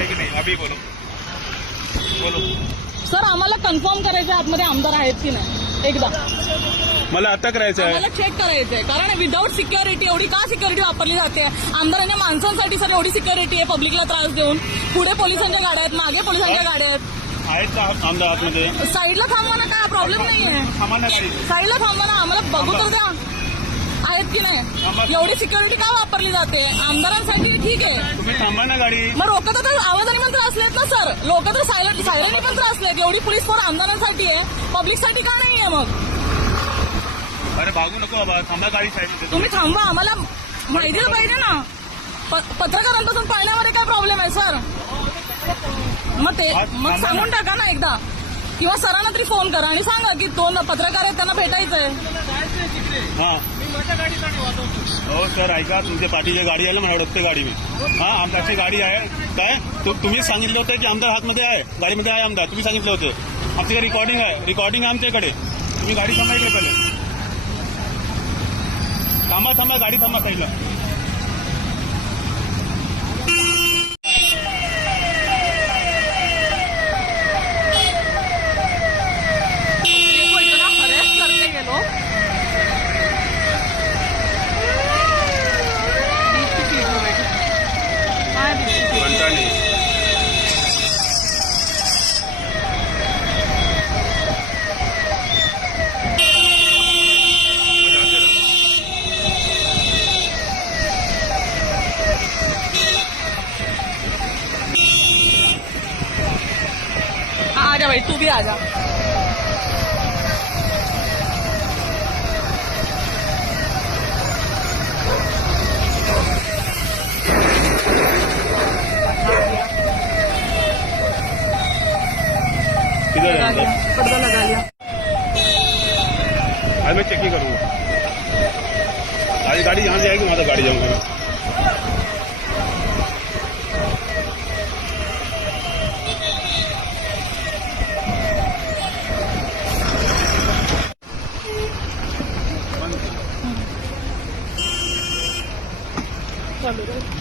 है कि नहीं अभी बोलो बोलो। सर आम्हाला कन्फर्म करायचं आतमध्ये आमदार आहेत की नाही एकदा मला अटक करायचं आहे, आम्हाला चेक करायचंय. कारण विदाऊट सिक्युरिटी एवढी का सिक्युरिटी वापरली जाते आमदारांच्या माणसांसाठी? सर एवढी सिक्युरिटी आहे पब्लिकला त्रास देऊन. पुढे पोलिसांच्या गाड्या आहेत, मागे पोलिसांच्या गाड्या आहेत का आमदार आतमध्ये? साईडला थांबवा ना, काय प्रॉब्लेम नाहीये. सामान्य गाडी साईडला थांबवा ना, आम्हाला बघू तर द्या आहेत की नाही. एवढी सिक्युरिटी का वापरली जाते आमदारांसाठी? ठीक आहे तुम्ही थांबा ना गाडी. मग लोक तर आवाजाने पण त्रासलेत ना सर. लोक तर सायरनने पण त्रासलेत. एवढी पोलीस फोर्स आमदारांसाठी आहे, पब्लिकसाठी का नाहीये मग? अरे भागू नको बाबा, थांबा गाडी साईड. तुम्ही थांबा, आम्हाला माहिती तर पाहिजे ना. पत्रकारांपासून पळण्यामध्ये काय प्रॉब्लेम आहे सर? मग सांगून टाका ना एकदा, किंवा सरांना तरी फोन करा आणि सांगा की दोन पत्रकार आहेत त्यांना भेटायचंय. हा हो सर, ऐका, तुमच्या पाठीची गाडी आहे ना, मला वाटतं गाडी मी. हा आमदारची गाडी आहे काय? तुम्ही सांगितलं होतं की आमदार हातमध्ये आहे, गाडीमध्ये आहे आमदार, तुम्ही सांगितलं होतं. आमच्याकडे रिकॉर्डिंग आहे आमच्याकडे. तुम्ही गाडी थांबा इकडे पहिले. थांबा गाडी थांबा साईडला. आजा भाई, तू भी आजा. पर्दा लगा लिया. आज मैं चेकिंग करूंगा. आज गाड़ी यहाँ से आएगी, वहाँ तक गाड़ी जाऊंगा. चालू